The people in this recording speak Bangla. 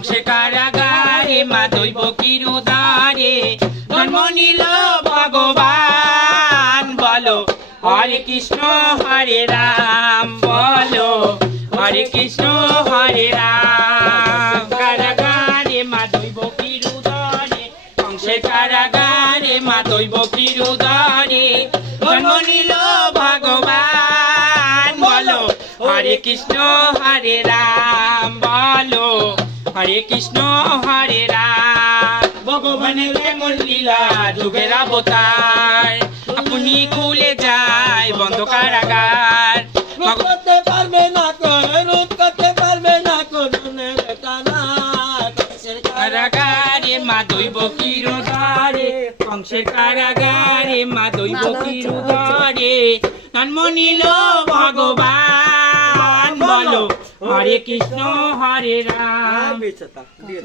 কংসে কারাগারে মা দৈব কিরুদারে জন্ম নিল ভগবান, বলো, হরে কৃষ্ণ, হরে রাম, বলো, হরে কৃষ্ণ, হরে রাম। কারাগারে মা দৈব কিরুদারে কংসে কারাগারে মা দৈব কিরুদারে জন্ম নিল ভগবান, বলো, হরে কৃষ্ণ, হরে রাম। হরে কৃষ্ণ হরে রাম। ভগবানের এমন লীলা যুগের অবতার। আপনি খুলে যায় বন্ধ কারাগার। রোধ করতে পারবে না রোধ করতে পারবে না কো নুনের কারাগারে মা দৈব কিরোধারে কংসের কারাগারে মা দৈব কিরোধারে। জন্ম ভগবান। হরে কৃষ্ণ হরে রাম। দে।